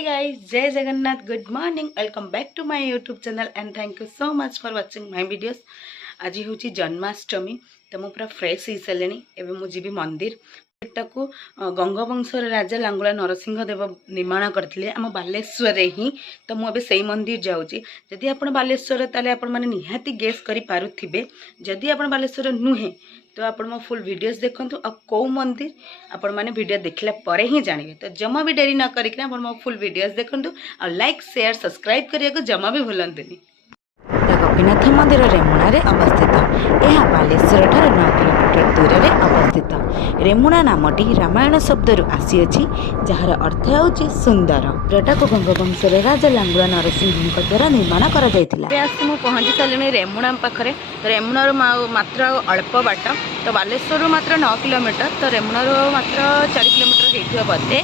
Hey guys, Jai Jagannath. Good morning. Welcome back to my YouTube channel and thank you so much for watching my videos. आज हूँ जन्माष्टमी तो मुझे पूरा फ्रेश हो सारे एवं मुझे मंदिर को गंगवंशर राजा लांगुला नरसिंह देव निर्माण करते आम बालेश्वर ही तो मुझे से मंदिर जाऊँगी जदि आप बालेश्वर ताले आपण मैंने निहाती गेस करें जदि आप बालेश्वर नुहे तो आप मो फुल वीडियोस देखूँ आ कौ मंदिर आपण मैंने वीडियो देखला परे ही जानवे तो जमा भी डेरी न करके मो फुल वीडियोस देखूँ और लाइक शेयर सब्सक्राइब करने को जमा भी भूलतुनि। गोपीनाथ मंदिर रेमुणा अवस्थित यह बालेश्वर ठार 9 किलोमीटर दूर में अवस्थित। रेमुणा नामटी रामायण शब्द आसीअछि जार अर्थ होछि सुंदर। जोटा को गंगवंशर राजा लांगुला नरसिंह द्वारा निर्माण करा जायतिला। पहुंची सारे रेमुणा पाखरे रेमुणा मात्र अल्प बाट तो बालेश्वर मात्र 9 किलोमीटर तो रेमुणा मात्र 4 किलोमीटर होइथिबा बोधे।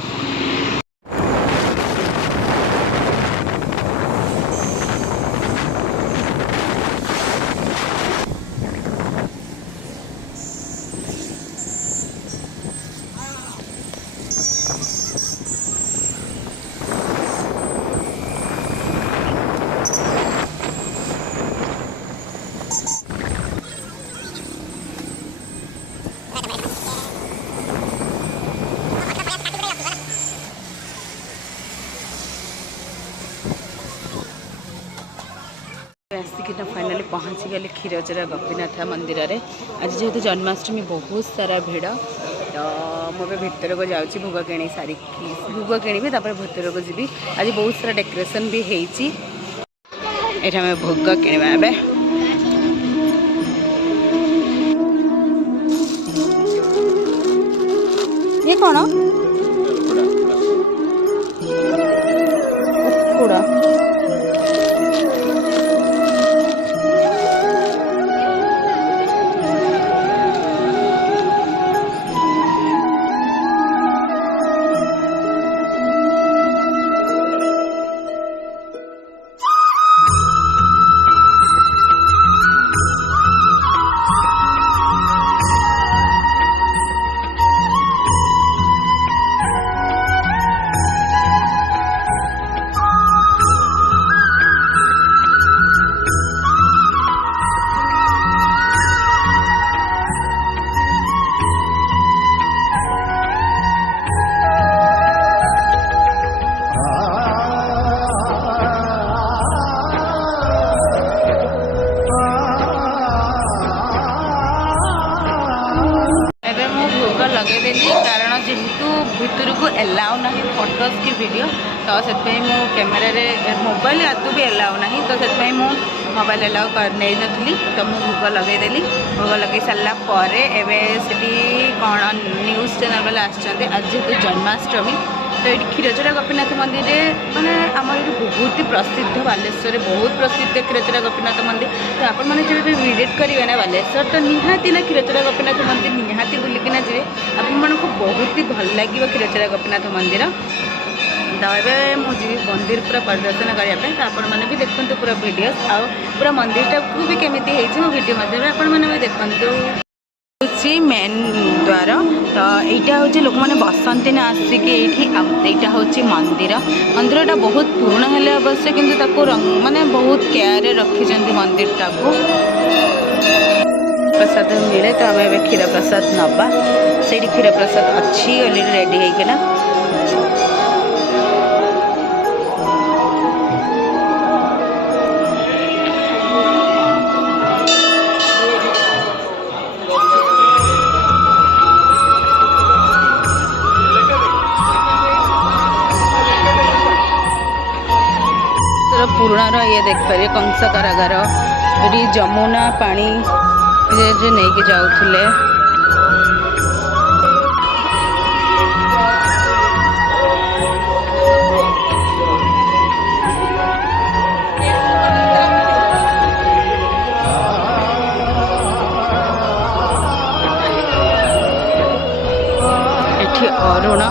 आसिकिना फाइनाली पहुँची गली क्षीरचोरा गोपीनाथ मंदिर रे। आज जेहेतु जन्माष्टमी बहुत सारा भिड़ तो मुझे भितर को जाऊँगी भोग किणी सारिकी भोग किणी भितर को जी। आज बहुत सारा डेकोरेशन भी होती ये भोग किणवा ये कौन कुकुड़ा लगेदेली कारण जेहेतु भितर को एलाउ ना फोटोज की वीडियो तो से कैमेरा रे मोबाइल आदि भी एलाउ ना तो से मोबाइल एलाउ कर नहीं नी तो मुझे भोग लगेदेली। भोग लगे सारापर एवं कौन न्यूज चैनल वाले आसते आज जेहेतु जन्माष्टमी तो ये क्षीरचोरा गोपीनाथ मंदिर माने आम बहुत ही प्रसिद्ध बालेश्वर बहुत प्रसिद्ध क्षीरचोरा गोपीनाथ मंदिर तो आप जब भी विजिट करेंगे ना बालेश्वर तो निहाती ना क्षीरचोरा गोपीनाथ मंदिर निहाती बुलिकिना जी आप बहुत ही भल लगे क्षीरचोरा गोपीनाथ मंदिर। तो ये मुझे मंदिर पूरा प्रदर्शन करने तो आपण मैंने भी देखते पूरा वीडियोस आ पूरा मंदिर को भी केमी हो वीडियो मध्यम आपण मैंने भी देखते मेन द्वार तो यहाँ हूँ लोक मैंने बसती ना आसिक यहाँ हूँ मंदिर मंदिरटा बहुत पुराना है अवश्य किंतु माने बहुत केयर रखी मंदिर टाको प्रसाद मिले तो आम क्षीर प्रसाद नवा से क्षीर प्रसाद अच्छी अलरेडी रेडी होना पुराना ये देख पारे कंस कारागार ये जमुना पानी जो नहीं के जाऊले एठी अरुण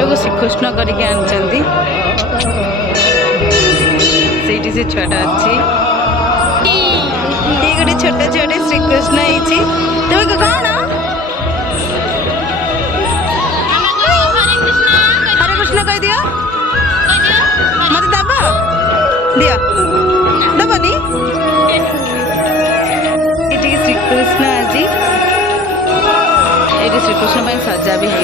को श्रीकृष्ण करके आनचंदी से से छुआटा अच्छी ये गोटे छोटे छोटे श्रीकृष्ण होती तुम कौन दिया दबनी ये श्रीकृष्ण आज ये श्रीकृष्ण सजा भी है।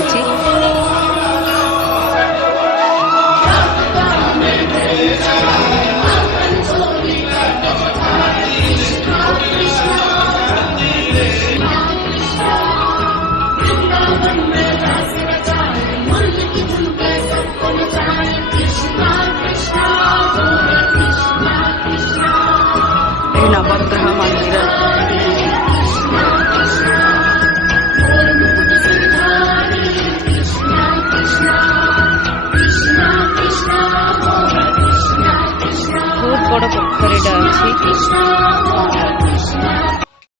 नवग्रह मंदिर बहुत बड़ पोखरीटा अच्छी।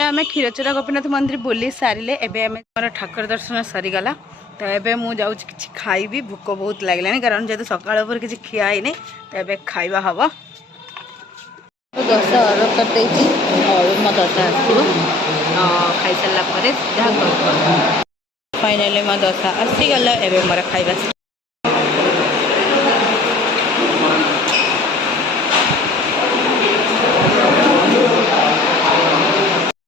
आम क्षीरचोरा गोपीनाथ मंदिर बुली सारे एवं मोर ठाकुर दर्शन सरीगला। तो ये मुझे कि खाइबी भोक बहुत लगलानी कारण जेहतु सकाल किसी खिया ही तो ये खाइबा हम दशा अर्डर करदे मो दशा आसो खाई सारा फाइनाली मो दशा आसीगला एवं मोर खाइबा।